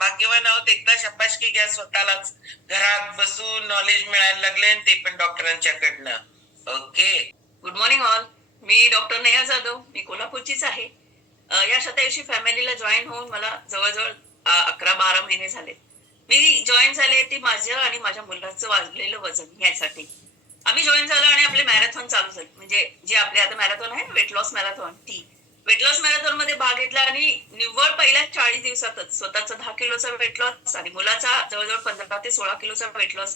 भाग्यवान आहोत, एकदा शाबासकी घ्या स्वतःलाच. घरात बसून नॉलेज मिळायला लागले आणि ते पण डॉक्टरांच्याकडनं. ओके. Good morning all. मी डॉक्टर नेहा जाधव, मी कोल्हापूरचीच आहे. या शतायुषी फॅमिलीला जॉईन होऊन मला जवळजवळ 11-12 महिने झाले. मी जॉईन झाले ते माझ्या आणि माझ्या मुलाचं वाढलेलं वजन यासाठी. आम्ही जॉईन झालो आणि आपले मॅरेथॉन चालू झाले, म्हणजे जे आपले आता मॅरेथॉन आहे वेट लॉस मॅरेथॉन, ती वेट लॉस मॅरेथॉन मध्ये भाग घेतला आणि निव्वळ पहिल्या 40 दिवसातच स्वतःचा 10 किलोचा वेट लॉस आणि मुलाचा जवळजवळ 15 ते 16 किलोचा वेट लॉस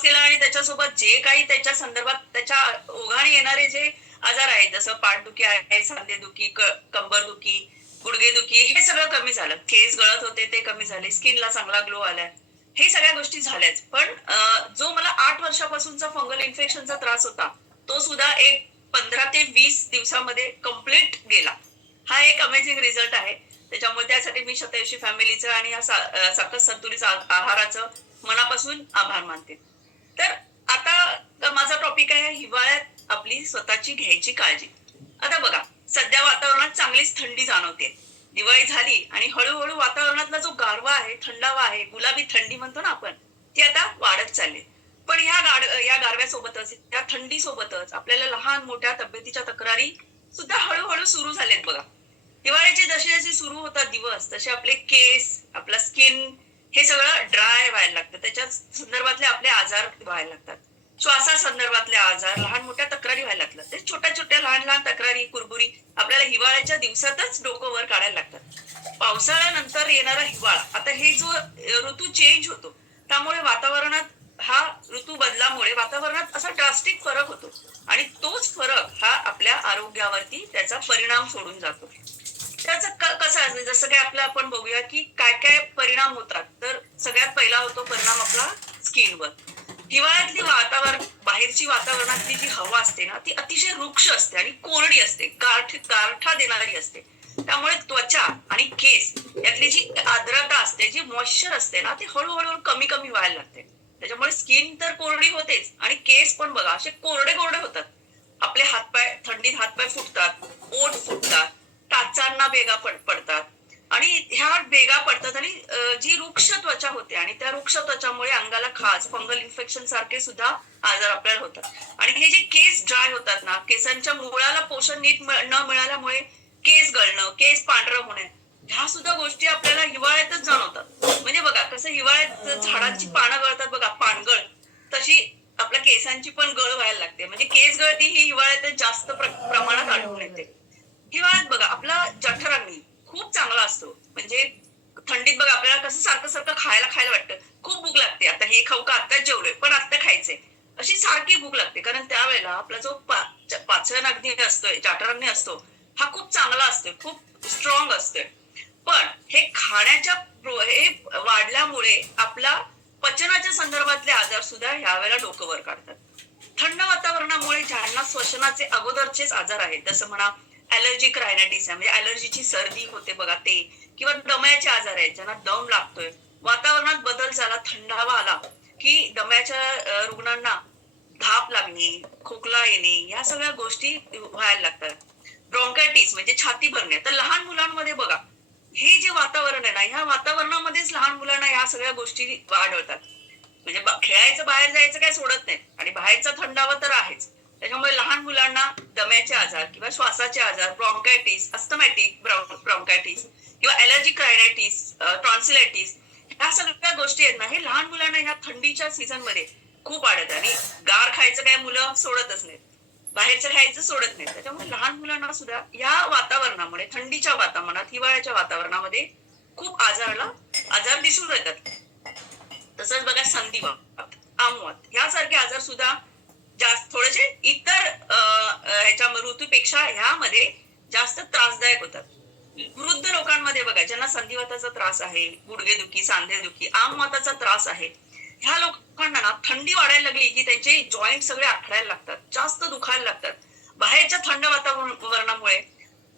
केला आणि त्याच्यासोबत जे काही त्याच्या संदर्भात त्याच्या ओघाने येणारे जे आजार आहेत, जसं पाठदुखी आहे, सांधेदुखी, कंबरदुखी, गुडघेदुखी, हे सगळं कमी झालं. केस गळत होते ते कमी झाले, स्किनला चांगला ग्लो आलाय, हे सगळ्या गोष्टी झाल्याच. पण जो मला 8 वर्षापासूनचा फंगल इन्फेक्शनचा त्रास होता, तो सुद्धा एक 15 ते 20 दिवसामध्ये कम्प्लीट गेला. हा एक अमेझिंग रिझल्ट आहे. त्याच्यामुळे त्यासाठी मी शतायुषी फॅमिलीचं आणि या सकस संतुलित आहाराचं मनापासून आभार मानते. तर आता माझा टॉपिक आहे हिवाळ्यात आपली स्वतःची घ्यायची काळजी. आता बघा, सध्या वातावरणात चांगलीच थंडी जाणवते. दिवाळी झाली आणि हळूहळू वातावरणातला जो गारवा आहे, थंडावा आहे, गुलाबी थंडी म्हणतो ना आपण, ती आता वाढत चालली. पण या गारव्यासोबतच, या थंडीसोबतच आपल्याला लहान मोठ्या तब्येतीच्या तक्रारी सुद्धा हळूहळू सुरू झालेत बघा. दिवाळीचे जसे जसे सुरू होतात दिवस, तसे आपले केस, आपला स्किन, हे सगळं ड्राय व्हायला लागतं. त्याच्या संदर्भातले आपले आजार व्हायला लागतात. श्वासा संदर्भातले आजार, लहान मोठ्या तक्रारी व्हायला लागतात. ते छोट्या छोट्या लहान लहान तक्रारी, कुरबुरी आपल्याला हिवाळ्याच्या दिवसातच डोकं वर काढायला लागतात. पावसाळ्यानंतर येणारा हिवाळा, आता हे जो ऋतू चेंज होतो, त्यामुळे वातावरणात हा ऋतू बदलामुळे वातावरणात असा ड्रास्टिक फरक होतो आणि तोच फरक हा आपल्या आरोग्यावरती त्याचा परिणाम सोडून जातो. त्याचं कसं असतं, जसं काही आपलं आपण बघूया की काय काय परिणाम होतात. तर सगळ्यात पहिला होतो परिणाम आपला स्किनवर. हिवाळ्यातली बाहेरची वातावरणातली जी हवा असते ना, ती अतिशय रुक्ष असते आणि कोरडी असते, गारठा देणारी असते. त्यामुळे त्वचा आणि केस यातली जी आर्द्रता असते, जी मॉइश्चर असते ना, ती हळूहळू कमी कमी व्हायला लागते. त्याच्यामुळे स्किन तर कोरडी होतेच आणि केस पण बघा असे कोरडे कोरडे होतात. आपले हातपाय थंडीत हातपाय फुटतात, ओठ फुटतात, टाचांना भेगा पडतात आणि ह्या भेगा पडतात आणि जी वृक्ष त्वचा होते आणि त्या वृक्ष त्वचामुळे अंगाला खाज, फंगल इन्फेक्शन सारखे सुद्धा आजार आपल्याला होतात. आणि हे जे केस ड्राय होतात ना, केसांच्या मुळाला पोषण नीट न मिळाल्यामुळे केस गळणं, केस पांढरं होणे, ह्या सुद्धा गोष्टी आपल्याला हिवाळ्यातच जाणवतात. म्हणजे बघा कसं हिवाळ्यात झाडांची पानं गळतात बघा, पानगळ, तशी आपल्या केसांची पण गळ व्हायला लागते. म्हणजे केस गळती ही हिवाळ्यातच जास्त प्रमाणात आढळून येते. हिवाळ्यात बघा आपला जठराग्नी खूप चांगला असतो. म्हणजे थंडीत बघा आपल्याला कसं सारखं सारखं खायला वाटतं, खूप भूक लागते. आता हे खाऊ का, आत्ताच जेवलोय पण आत्ता खायचंय, अशी सारखी भूक लागते. कारण त्यावेळेला आपला जो पाचन अग्नी असतोय, जठराग्नी असतो, हा खूप चांगला असतोय, खूप स्ट्रॉंग असतोय. पण हे खाण्याच्या हे वाढल्यामुळे आपला पचनाच्या संदर्भातले आजार सुद्धा यावेळेला डोकं वर काढतात. थंड वातावरणामुळे ज्यांना श्वसनाचे अगोदरचेच आजार आहेत, जसं म्हणा ऍलर्जिक रायनायटिस आहे, म्हणजे ऍलर्जीची सर्दी होते बघा ते, किंवा दम्याचे आजार आहेत, ज्यांना दम लागतोय, वातावरणात बदल झाला, थंडावा आला की दम्याच्या रुग्णांना धाप लागणे, खोकला येणे, या सगळ्या गोष्टी व्हायला लागतात. ब्रॉन्कायटिस म्हणजे छाती भरणे. तर लहान मुलांमध्ये बघा, हे जे वातावरण आहे ना, ह्या वातावरणामध्येच लहान मुलांना ह्या सगळ्या गोष्टी आढळतात. म्हणजे खेळायचं, बाहेर जायचं काय सोडत नाही आणि बाहेरचा थंडावा तर आहेच. त्याच्यामुळे लहान मुलांना दम्याचे आजार किंवा श्वासाचे आजार, ब्रॉन्कायटिस, अस्थमॅटिक ब्रॉन्कायटिस किंवा ॲलर्जिक रायनायटिस, टॉन्सिलायटिस, ह्या सगळ्या गोष्टी आहेत ना, हे लहान मुलांना ह्या थंडीच्या सीझन मध्ये खूप आढळतात. आणि गार खायचं काय मुलं सोडतच नाहीत, बाहेरचं खायचं सोडत नाहीत. त्याच्यामुळे लहान मुलांना सुद्धा या वातावरणामुळे, थंडीच्या वातावरणात, हिवाळ्याच्या वातावरणामध्ये खूप आजार दिसून येतात. तसंच बघा संधिवात, आमवात यासारखे आजार सुद्धा जास्त थोडेसे इतर ह्याच्या ऋतूपेक्षा ह्यामध्ये जास्त त्रासदायक होतात. वृद्ध लोकांमध्ये बघा, ज्यांना संधिवाताचा त्रास आहे, गुडघेदुखी, सांधेदुखी, आमवाताचा त्रास आहे, ह्या लोकांना ना थंडी वाढायला लागली की त्यांचे जॉईंट सगळे आखडायला लागतात, जास्त दुखायला लागतात. बाहेरच्या थंड वातावरणामुळे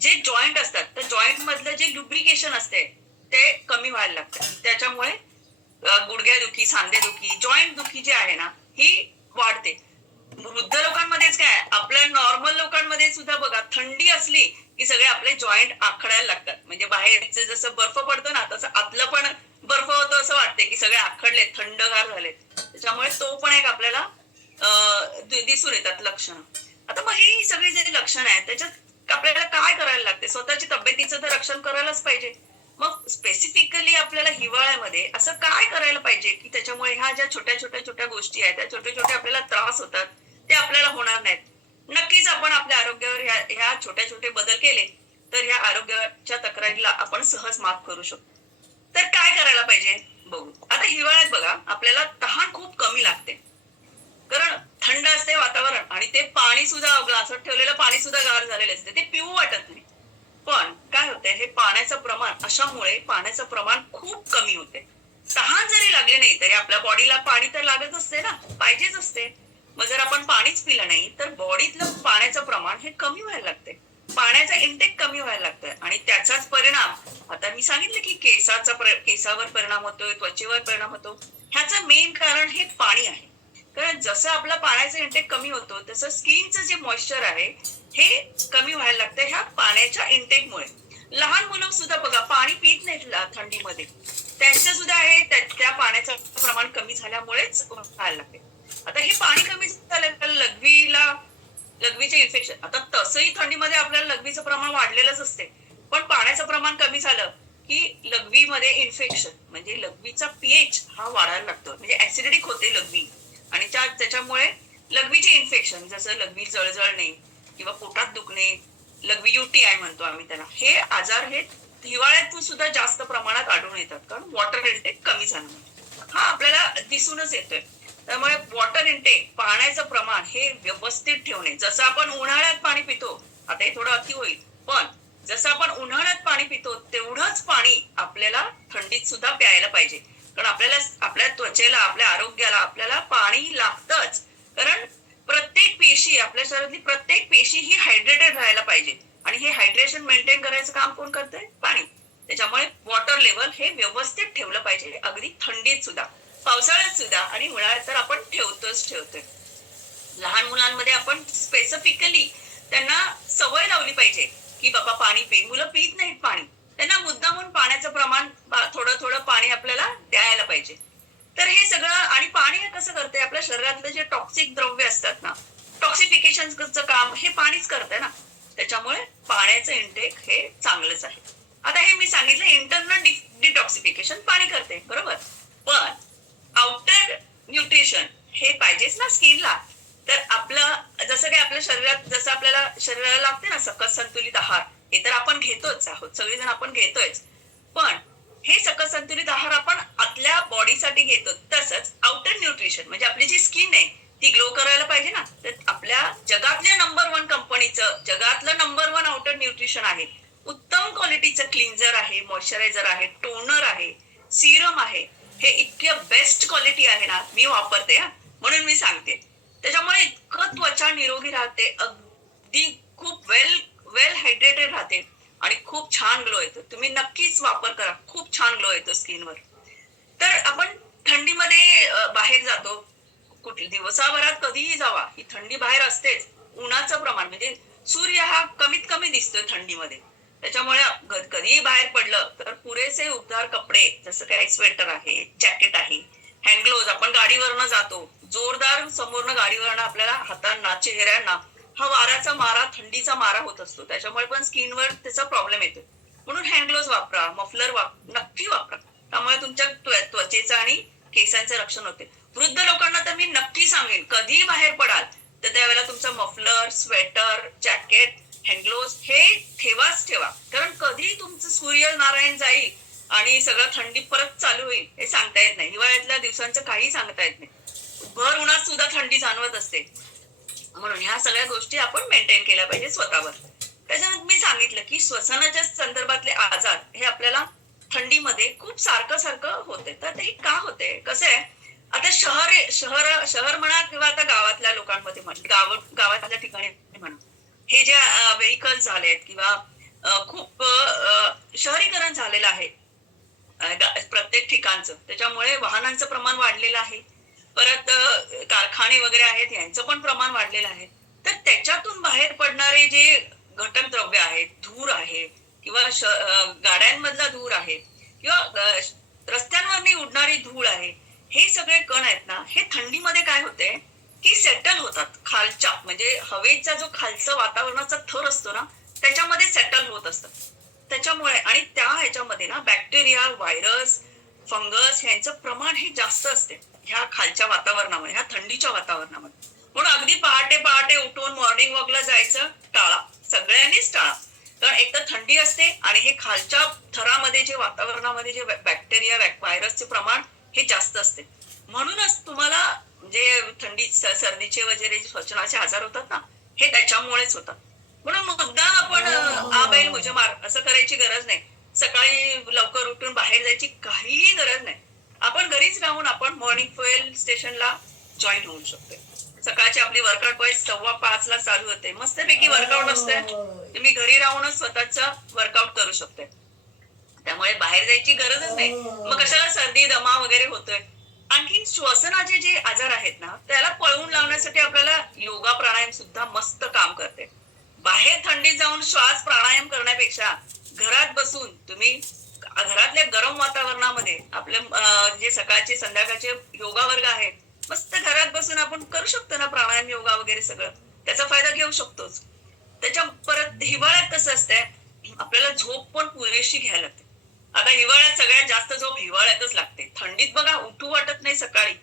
जे जॉईंट असतात, त्या जॉईंट मधलं जे लुब्रिकेशन असते ते कमी व्हायला लागतं. त्याच्यामुळे गुडघ्यादुखी, सांधेदुखी, जॉईंट दुखी जी आहे ना, ही वाढते. वृद्ध लोकांमध्येच काय, आपल्या नॉर्मल लोकांमध्ये सुद्धा बघा, थंडी असली की की सगळे आपले जॉईंट आखडायला लागतात. म्हणजे बाहेरचे जसं बर्फ पडतो ना, तसं आतलं पण बर्फ होतो असं वाटते, की सगळे आखडले, थंडगार झालेत. त्याच्यामुळे तो पण एक आपल्याला दिसून येतात लक्षणं. आता मग ही सगळी जी लक्षणं आहेत, त्याच्यात आपल्याला काय करायला लागते? स्वतःच्या तब्येतीचं तर रक्षण करायलाच पाहिजे. मग स्पेसिफिकली आपल्याला हिवाळ्यामध्ये असं काय करायला पाहिजे, की त्याच्यामुळे ह्या ज्या छोट्या गोष्टी आहेत, त्या छोटे-छोटे आपल्याला त्रास होतात, ते आपल्याला होणार नाहीत. नक्कीच आपण आपल्या आरोग्यावर ह्या छोटे बदल केले, तर ह्या आरोग्याच्या तक्रारीला आपण सहज मात करू शकतो. तर काय करायला पाहिजे? बघू. आता हिवाळ्यात बघा, आपल्याला तहान खूप कमी लागते. कारण थंड असते वातावरण आणि ते पाणी सुद्धा ग्लासात ठेवलेलं पाणी सुद्धा गार झालेलं असते. ते पिऊ वाटत नाही. पण काय होतंय, हे पाण्याचं प्रमाण अशामुळे पाण्याचं प्रमाण खूप कमी होते. तहान जरी लागली नाही तरी आपल्या बॉडीला पाणी तर लागत असते ना, पाहिजेच असते. मग जर आपण पाणीच पिलं नाही तर बॉडीतलं पाण्याचं प्रमाण हे कमी व्हायला लागते. पाण्याचा इंटेक कमी व्हायला लागतोय आणि त्याचाच परिणाम, आता मी सांगितलं की केसावर परिणाम होतोय, त्वचेवर परिणाम होतो. ह्याचं मेन कारण हे पाणी आहे. कारण जसं आपला पाण्याचा इंटेक कमी होतो तसं स्किनचं जे मॉइश्चर आहे हे कमी व्हायला लागतं ह्या पाण्याच्या इंटेकमुळे. लहान मुलं सुद्धा बघा पाणी पित नाहीत थंडीमध्ये. त्यांचं सुद्धा हे त्या पाण्याचं प्रमाण कमी झाल्यामुळेच व्हायला लागते. आता हे पाणी कमी झालं तर लघवीचे इन्फेक्शन. आता तसंही थंडीमध्ये आपल्याला लघवीचं प्रमाण वाढलेलंच असते. पण पाण्याचं प्रमाण कमी झालं की लघवीमध्ये इन्फेक्शन म्हणजे लघवीचा पीएच हा वाढायला लागतो. म्हणजे ऍसिडिक होते लघवी आणि त्याच्यामुळे लघवीचे इन्फेक्शन जसं लघवी जळजळणे किंवा पोटात दुखणे, लघवी UTI म्हणतो आम्ही त्याला, हे आजार हे हिवाळ्यात सुद्धा जास्त प्रमाणात आढळून येतात. कारण वॉटर इंटेक कमी झाल्यामुळे हा आपल्याला दिसूनच येतोय. त्यामुळे वॉटर इंटेक पाण्याचं प्रमाण हे व्यवस्थित ठेवणे. जसं आपण उन्हाळ्यात पाणी पितो, आता हे थोडं अति होईल, पण जसं आपण उन्हाळ्यात पाणी पितो तेवढंच पाणी आपल्याला थंडीत सुद्धा प्यायला पाहिजे. कारण आपल्याला आपल्या त्वचेला, आपल्या आरोग्याला आपल्याला पाणी लागतंच. कारण प्रत्येक पेशी, आपल्या शरीरातली प्रत्येक पेशी ही हायड्रेटेड राहायला पाहिजे आणि हे हायड्रेशन मेंटेन करायचं काम कोण करतंय? पाणी. त्याच्यामुळे वॉटर लेवल हे व्यवस्थित ठेवलं पाहिजे, अगदी थंडीत सुद्धा, पावसाळ्यात सुद्धा आणि उन्हाळ्यात तर आपण ठेवतोय. लहान मुलांमध्ये आपण स्पेसिफिकली त्यांना सवय लावली पाहिजे की बाबा पाणी पी. मुलं पित नाहीत पाणी. त्यांना मुद्दामून पाण्याचं प्रमाण थोडं पाणी आपल्याला द्यायला पाहिजे. तर हे सगळं आणि पाणी हे कसं करते आपल्या शरीरातले जे टॉक्सिक द्रव्य असतात ना, टॉक्सिफिकेशनचं काम हे पाणीच करतंय ना. त्याच्यामुळे पाण्याचं इंटेक हे चांगलंच आहे. आता हे मी सांगितलं इंटरनल डिटॉक्सिफिकेशन पाणी करते, बरोबर. पण आउटर न्यूट्रिशन हे पाहिजेच ना स्किनला. तर आपलं जसं काही आपल्या शरीरात जसं आपल्याला शरीराला लागते ना सकस संतुलित आहार, हे तर आपण घेतोच आहोत, सगळेजण आपण घेतोयच. पण हे सकस संतुलित आहार आपण आपल्या बॉडीसाठी घेतो. तसंच आउटर न्यूट्रिशन म्हणजे आपली जी स्किन आहे ती ग्लो करायला पाहिजे ना. तर आपल्या जगातल्या नंबर 1 कंपनीचं जगातलं नंबर 1 आउटर न्यूट्रिशन आहे. उत्तम क्वालिटीचं क्लिन्झर आहे, मॉइश्चरायझर आहे, टोनर आहे, सिरम आहे. हे इतकं बेस्ट क्वालिटी आहे ना, मी वापरते हा, म्हणून मी सांगते. त्याच्यामुळे इतकं त्वचा निरोगी राहते, अगदी खूप वेल वेल हायड्रेटेड राहते आणि खूप छान ग्लो येतो. तुम्ही नक्कीच वापर करा, खूप छान ग्लो येतो स्किनवर. तर आपण थंडीमध्ये बाहेर जातो, कुठे दिवसाभरात कधीही जावा, ही थंडी बाहेर असतेच. उन्हाचं प्रमाण म्हणजे सूर्य हा कमीत कमी दिसतोय थंडीमध्ये. त्याच्यामुळे कधीही बाहेर पडलं तर पुरेसे उबदार कपडे, जसं काही स्वेटर आहे, जॅकेट आहे, हँड ग्लोव्ह. आपण गाडीवरनं जातो, जोरदार समोरनं गाडीवरनं आपल्याला हातांना, चेहऱ्यांना हा वाऱ्याचा मारा, थंडीचा मारा होत असतो. त्याच्यामुळे पण स्किनवर त्याचा प्रॉब्लेम येतो. म्हणून हँड ग्लोव्ह वापरा, मफलर नक्की वापरा. त्यामुळे तुमच्या त्वचेचं आणि केसांचं रक्षण होते. वृद्ध लोकांना तर मी नक्की सांगेन, कधीही बाहेर पडाल तर त्यावेळेला तुमचं muffler, sweater, jacket, hand glove हे ठेवाच ठेवा. कारण कधी तुमचं सूर्यनारायण जाईल आणि सगळं थंडी परत चालू होईल हे सांगता येत नाही. हिवाळ्यातल्या दिवसांचं काही सांगता येत नाही. भर उन्हात सुद्धा थंडी जाणवत असते. म्हणून ह्या सगळ्या गोष्टी आपण मेंटेन केल्या पाहिजे स्वतःवर. त्याच्यानंतर मी सांगितलं की श्वसनाच्या संदर्भातले आजार हे आपल्याला थंडीमध्ये खूप सारखं होते. तर ते का होते, कसं आहे, आता शहर म्हणा किंवा आता गावातल्या लोकांमध्ये म्हणा, गावातल्या ठिकाणी म्हणा, हे जे व्हेइकल्स झालेत किंवा खूप शहरीकरण झालेलं आहे प्रत्येक ठिकाणचं. त्याच्यामुळे वाहनांचं प्रमाण वाढलेलं आहे. परत कारखाने वगैरे आहेत यांचं पण प्रमाण वाढलेलं आहे. तर त्याच्यातून बाहेर पडणारे जे घटकद्रव्य आहेत, धूर आहे किंवा गाड्यांमधला धूर आहे किंवा रस्त्यांवरनी उडणारी धूळ आहे, हे सगळे कण आहेत ना, हे थंडीमध्ये काय होते की सेटल होतात खालच्या, म्हणजे हवेचा जो खालचा वातावरणाचा थर असतो ना, त्याच्यामध्ये सेटल होत असतात. त्याच्यामुळे आणि त्या ह्याच्यामध्ये ना बॅक्टेरिया, व्हायरस, फंगस यांचं प्रमाण हे जास्त असते ह्या खालच्या वातावरणामध्ये, ह्या थंडीच्या वातावरणामध्ये. म्हणून अगदी पहाटे पहाटे उठून मॉर्निंग वॉकला जायचं टाळा, सगळ्यांनीच टाळा. कारण एक तर थंडी असते आणि हे खालच्या थरामध्ये जे वातावरणामध्ये जे बॅक्टेरिया, व्हायरसचे प्रमाण हे जास्त असते. म्हणूनच तुम्हाला जे थंडी, सर्दीचे वगैरे जे श्वसनाचे आजार होतात ना, हे त्याच्यामुळेच होतात. म्हणून मुद्दाम आपण आ बैल मुझे मार असं करायची गरज नाही. सकाळी लवकर उठून बाहेर जायची काहीही गरज नाही. आपण घरीच राहून आपण मॉर्निंग फुएल स्टेशनला जॉईन होऊ शकतो. सकाळची आपली वर्कआउट 4:15 ला चालू होते. मस्तपैकी वर्कआउट असते. तुम्ही घरी राहूनच स्वतःच वर्कआउट करू शकते. त्यामुळे बाहेर जायची गरजच नाही. मग कशाला सर्दी, दमा वगैरे होतोय. आणखी श्वसनाचे जे आजार आहेत ना, त्याला पळवून लावण्यासाठी आपल्याला योगा, प्राणायाम सुद्धा मस्त काम करते. बाहेर थंडीत जाऊन श्वास प्राणायाम करण्यापेक्षा घरात बसून तुम्ही घरातल्या गरम वातावरणामध्ये आपले जे सकाळचे संध्याकाळचे योगा वर्ग आहेत, मस्त घरात बसून आपण करू शकतो ना प्राणायाम, योगा वगैरे सगळं. त्याचा फायदा घेऊ शकतोच. त्याच्या परत हिवाळ्यात कसं असतंय, आपल्याला झोप पण पुरेशी घ्यायला लागते. आता हिवाळ्यात सगळ्यात जास्त झोप हिवाळ्यातच लागते. थंडीत बघा उठू वाटत नाही सकाळी.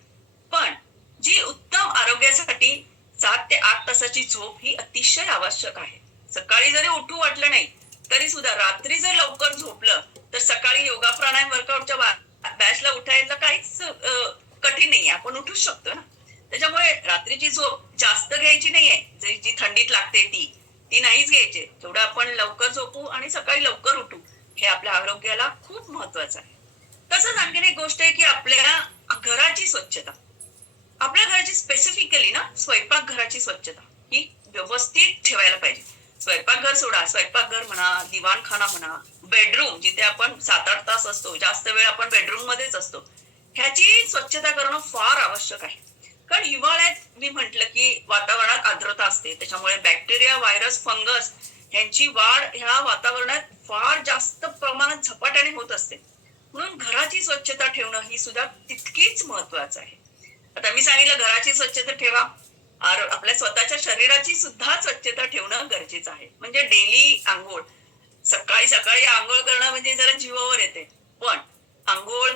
पण जी उत्तम आरोग्यासाठी 7 ते 8 तासाची झोप ही अतिशय आवश्यक आहे. सकाळी जरी उठू वाटलं नाही तरी सुद्धा रात्री जर लवकर झोपलं तर सकाळी योगा, प्राणायाम, वर्कआउटच्या बॅचला उठायला काहीच कठीण नाहीये. आपण उठूच शकतो ना. त्याच्यामुळे रात्रीची झोप जास्त घ्यायची नाहीये. जी थंडीत लागते ती नाहीच घ्यायची. जेवढं आपण लवकर झोपू आणि सकाळी लवकर उठू, हे आपल्या आरोग्याला खूप महत्वाचं आहे. तसंच आणखीन एक गोष्ट आहे की आपल्या घराची स्वच्छता, आपल्या घराची स्पेसिफिकली ना स्वयंपाकघराची स्वच्छता ही व्यवस्थित ठेवायला पाहिजे. स्वयंपाकघर सोडा, स्वयंपाकघर म्हणा, दिवाणखाना म्हणा, बेडरूम जिथे आपण 7-8 तास असतो, जास्त वेळ आपण बेडरूम मध्येच असतो, ह्याची स्वच्छता करणं फार आवश्यक आहे. कारण हिवाळ्यात मी म्हंटल की वातावरणात आर्द्रता असते, त्याच्यामुळे बॅक्टेरिया, व्हायरस, फंगस यांची वाढ ह्या वातावरणात फार जास्त प्रमाणात झपाट्याने होत असते. म्हणून घराची स्वच्छता ठेवणं ही सुद्धा तितकीच महत्वाचं आहे. आता मी सांगितलं घराची स्वच्छता ठेवा, आपल्या स्वतःच्या शरीराची सुद्धा स्वच्छता ठेवणं गरजेचं आहे. म्हणजे डेली आंघोळ, सकाळी सकाळी आंघोळ करणं म्हणजे जरा जीवावर येते, पण आंघोळ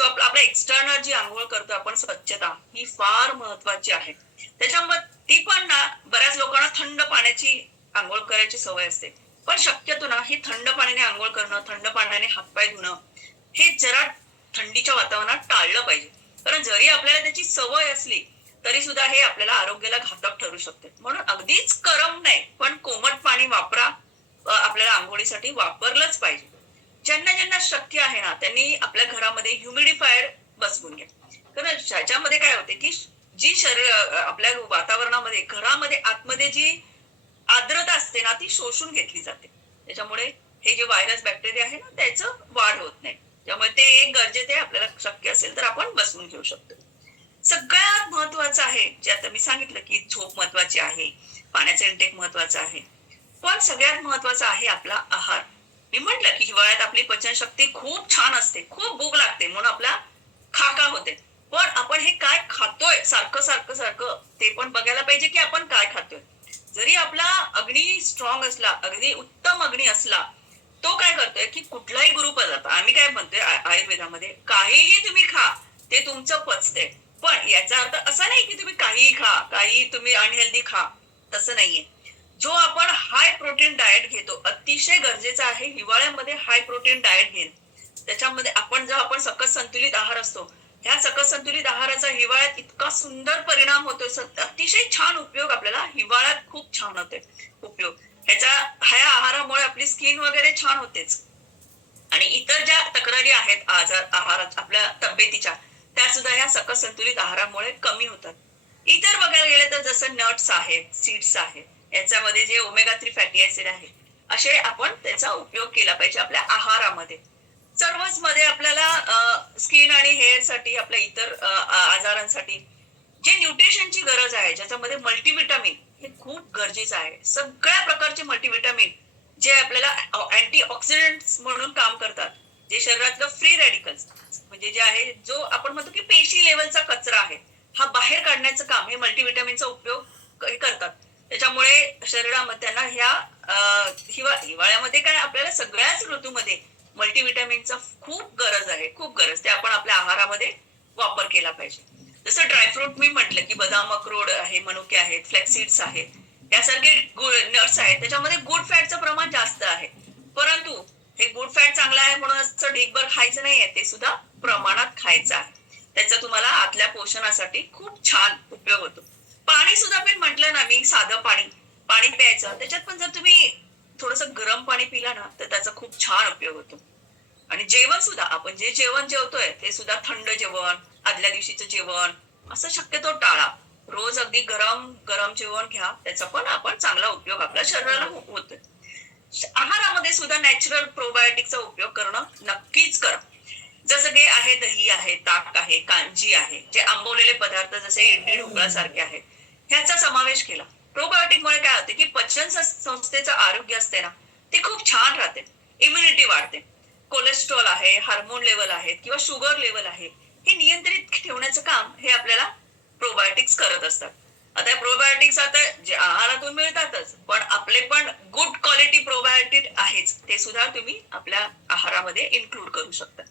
आपल्या एक्सटर्नल जी आंघोळ करतो आपण स्वच्छता ही फार महत्वाची आहे. त्याच्यामुळे ती पण ना बऱ्याच लोकांना थंड पाण्याची आंघोळ करायची सवय असते, पण शक्यतो ना ही थंड पाण्याने आंघोळ करणं, थंड पाण्याने हातपाय धुणं हे जरा थंडीच्या वातावरणात टाळलं पाहिजे. कारण जरी आपल्याला त्याची सवय असली तरी सुद्धा हे आपल्याला आरोग्याला घातक ठरू शकते. म्हणून अगदीच गरम नाही पण कोमट पाणी वापरा, आपल्याला आंघोळीसाठी वापरलंच पाहिजे. ज्यांना ज्यांना शक्य आहे ना त्यांनी आपल्या घरामध्ये ह्युमिडिफायर बसवून घ्या. कारण ज्याच्यामध्ये काय होते की जी शरीर आपल्या वातावरणामध्ये घरामध्ये आतमध्ये जी आर्द्रता असते ना ती शोषून घेतली जाते. त्याच्यामुळे हे जे व्हायरस, बॅक्टेरिया आहे ना त्याचं वाढ होत नाही. त्यामुळे ते एक गरजेचं आहे. आपल्याला शक्य असेल तर आपण बसवून घेऊ शकतो. सगळ्यात महत्वाचं आहे जे आता मी सांगितलं की झोप महत्वाची आहे, पाण्याचा इंटेक महत्वाचा आहे, पण सगळ्यात महत्वाचा आहे आपला आहार. मी म्हटलं की हिवाळ्यात आपली पचनशक्ती खूप छान असते, खूप भूक लागते म्हणून आपला खाका होते. पण आपण हे काय खातोय सारखं सारखं सारखं ते पण बघायला पाहिजे की आपण काय खातोय. जरी आपला अग्नी स्ट्रॉंग असला, अगदी उत्तम अग्नी असला, तो काय करतोय की कुठलाही गुरुपदार्थ, आम्ही काय म्हणतोय आयुर्वेदामध्ये काहीही तुम्ही खा ते तुमचं पचते. पण याचा अर्थ असा नाही की तुम्ही काहीही खा, काही तुम्ही अनहेल्दी खा, तसं नाहीये. जो आपण हाय प्रोटीन डाएट घेतो, अतिशय गरजेचं आहे हिवाळ्यामध्ये हाय प्रोटीन डाएट घेणं. त्याच्यामध्ये आपण सकस संतुलित आहार असतो, ह्या सकस संतुलित आहाराचा हिवाळ्यात इतका सुंदर परिणाम होतोय, अतिशय छान उपयोग आपल्याला हिवाळ्यात खूप छान होते उपयोग ह्या आहारामुळे. आपली स्किन वगैरे छान होतेच आणि इतर ज्या तक्रारी आहेत आहारात आपल्या तब्येतीच्या, त्या सुद्धा ह्या सकस संतुलित आहारामुळे कमी होतात. इतर बघायला गेले तर जसं नट्स आहेत, सीड्स आहेत, याच्यामध्ये जे ओमेगा 3 फॅटी ऍसिड आहे, असे आपण त्याचा उपयोग केला पाहिजे आपल्या आहारामध्ये. सर्वच मध्ये आपल्याला स्किन आणि हेअर साठी, आपल्या इतर आजारांसाठी जे न्यूट्रिशनची गरज आहे, ज्याच्यामध्ये मल्टीव्हिटॅमिन हे खूप गरजेचं आहे. सगळ्या प्रकारचे मल्टीव्हिटॅमिन जे आपल्याला अँटीऑक्सिडंट्स म्हणून काम करतात, जे शरीरातलं फ्री रॅडिकल्स म्हणजे जे आहे, जो आपण म्हणतो की पेशी लेव्हलचा कचरा आहे, हा बाहेर काढण्याचं काम हे मल्टीव्हिटॅमिनचा उपयोग हे करतात. त्याच्यामुळे शरीरामध्ये त्यांना ह्या हिवाळ्यामध्ये काय आपल्याला सगळ्याच ऋतूमध्ये मल्टीव्हिटॅमिनचा खूप गरज आहे, खूप गरज. ते आपण आपल्या आहारामध्ये वापर केला पाहिजे. जसं ड्रायफ्रूट मी म्हटलं की बदाम, अक्रोड आहे, मनुके आहेत, फ्लॅक्सीड्स आहेत, यासारखे नट्स आहेत. त्याच्यामध्ये गुड फॅटचं प्रमाण जास्त आहे. परंतु हे गुड फॅट चांगलं आहे म्हणून असं ढीगभर खायचं नाहीये, ते सुद्धा प्रमाणात खायचं आहे. त्याचा तुम्हाला आतल्या पोषणासाठी खूप छान उपयोग होतो. पाणी सुद्धा पण म्हटलं ना मी, साधं पाणी पाणी प्यायचं, त्याच्यात पण जर तुम्ही थोडंसं गरम पाणी पिला ना तर त्याचा खूप छान उपयोग होतो. आणि जेवण सुद्धा आपण जे जेवण जेवतोय ते सुद्धा थंड जेवण, आदल्या दिवशीचं जेवण असं शक्यतो टाळा. रोज अगदी गरम गरम जेवण घ्या, त्याचा पण आपण चांगला उपयोग आपल्या शरीराला होतोय. आहारामध्ये सुद्धा नॅचरल प्रोबायोटिकचा उपयोग करणं नक्कीच करा. जसं की आहे, दही आहे, ताक आहे, कांजी आहे, जे आंबवलेले पदार्थ जसे इडली ढोकळा सारखे आहेत, ह्याचा समावेश केला. प्रोबायोटिक मुळे काय होते की पचन संस्थेचं आरोग्य असते ना, ते खूप छान राहते. इम्युनिटी वाढते. कोलेस्ट्रॉल आहे, हार्मोन लेवल आहेत किंवा शुगर लेवल आहे, हे नियंत्रित ठेवण्याचं काम हे आपल्याला प्रोबायोटिक्स करत असतात. आता प्रोबायोटिक्स आता जे आहारातून मिळतातच, पण आपले पण गुड क्वालिटी प्रोबायोटिक आहेच, ते सुद्धा तुम्ही आपल्या आहारामध्ये इन्क्लूड करू शकता.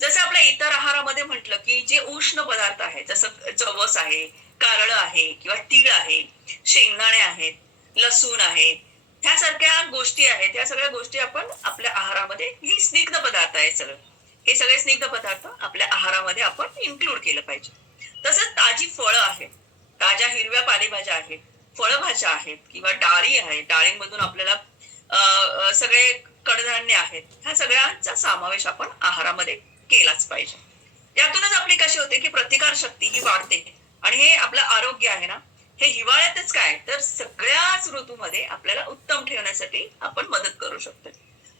जसं आपल्या इतर आहारामध्ये म्हटलं की जे उष्ण पदार्थ आहेत, जसं जवस आहे, कारळं आहे किंवा तीळ आहे, शेंगदाणे आहेत, लसूण आहे, ह्यासारख्या गोष्टी आहेत. या सगळ्या गोष्टी आपण आपल्या आहारामध्ये, ही स्निग्ध पदार्थ आहे सगळं. हे सगळे स्निग्ध पदार्थ आपल्या आहारामध्ये आपण इन्क्लूड केलं पाहिजे. तसंच ताजी फळं आहेत, ताज्या हिरव्या पालेभाज्या आहेत, फळभाज्या आहेत किंवा डाळी आहेत. डाळींमधून आपल्याला सगळे कडधान्य आहेत. ह्या सगळ्यांचा समावेश आपण आहारामध्ये केलाच पाहिजे. यातूनच आपली कशी होते की प्रतिकार शक्ती ही वाढते आणि हे आपलं आरोग्य आहे ना, हे हिवाळ्यातच काय तर सगळ्याच ऋतूमध्ये आपल्याला उत्तम ठेवण्यासाठी आपण मदत करू शकतो.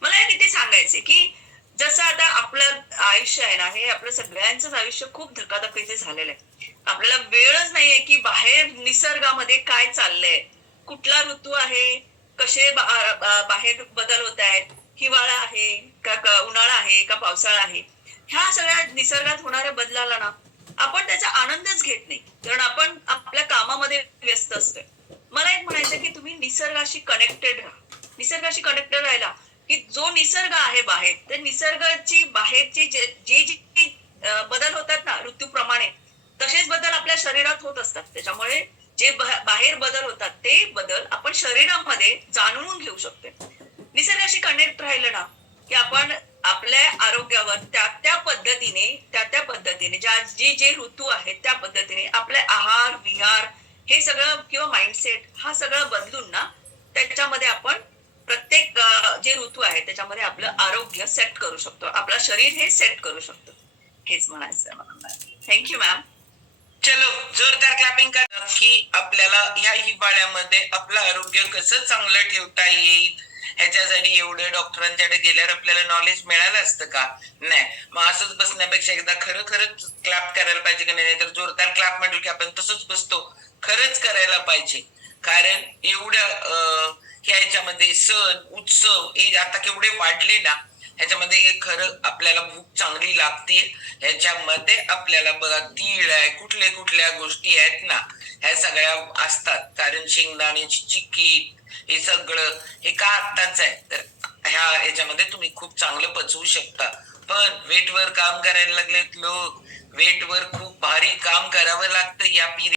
मला एक इथे सांगायचे की जसं आता आपलं आयुष्य आहे ना, हे आपलं सगळ्यांचंच आयुष्य खूप धकाधकीचे झालेलं आहे. आपल्याला वेळच नाहीये की बाहेर निसर्गामध्ये काय चाललंय, कुठला ऋतू आहे, कसे बाहेर बदल होत आहेत, हिवाळा आहे का उन्हाळा आहे का पावसाळा आहे, ह्या सगळ्या निसर्गात होणाऱ्या बदलाला ना आपण त्याचा आनंदच घेत नाही, कारण आपण आपल्या कामामध्ये व्यस्त असतोय. मला एक म्हणायचं की तुम्ही निसर्गाशी कनेक्टेड राहा. निसर्गाशी कनेक्टेड राहिला की जो निसर्ग आहे बाहेर, त्या निसर्गाची बाहेरची जे जे जे बदल होतात ना ऋतूप्रमाणे, तसेच बदल आपल्या शरीरात होत असतात. त्याच्यामुळे जे बाहेर बदल होतात ते बदल आपण शरीरामध्ये जाणून घेऊ शकतो. निसर्गाशी कनेक्ट राहिलं ना की आपण आपल्या आरोग्यावर त्या पद्धतीने जे जे ऋतू आहेत त्या पद्धतीने आपले आहार विहार हे सगळं किंवा माइंडसेट हा सगळं बदलून ना त्याच्यामध्ये आपण प्रत्येक जे ऋतू आहे त्याच्यामध्ये आपलं आरोग्य सेट करू शकतो, आपलं शरीर हे सेट करू शकतो. हेच म्हणायचं मला. Thank you ma'am. चलो, जोरदार क्लॅपिंग करा की आपल्याला ह्या हिवाळ्यामध्ये आपलं आरोग्य कसं चांगलं ठेवता येईल. ह्याच्यासाठी एवढं डॉक्टरांच्याकडे गेल्यावर आपल्याला नॉलेज मिळालं असतं का? नाही. मग असंच बसण्यापेक्षा एकदा खरं खरंच क्लॅप करायला पाहिजे की नाही, तर जोरदार क्लॅप म्हटलं की आपण तसंच बसतो. खरंच करायला पाहिजे, कारण एवढ्या ह्याच्यामध्ये सण उत्सव हे आता केवढे वाढले ना, ह्याच्यामध्ये हे खरं आपल्याला भूक चांगली लागते. ह्याच्यामध्ये आपल्याला बघा तीळ आहे, कुठल्या गोष्टी आहेत ना, ह्या सगळ्या असतात. कारण शेंगदाण्याची चिक्की हे सगळं हे का आत्ताच आहे, तर ह्याच्यामध्ये तुम्ही खूप चांगलं पचवू शकता. पण वेटवर काम करायला लागलेत लोक, वेटवर खूप भारी काम करावं लागतं या पिरियड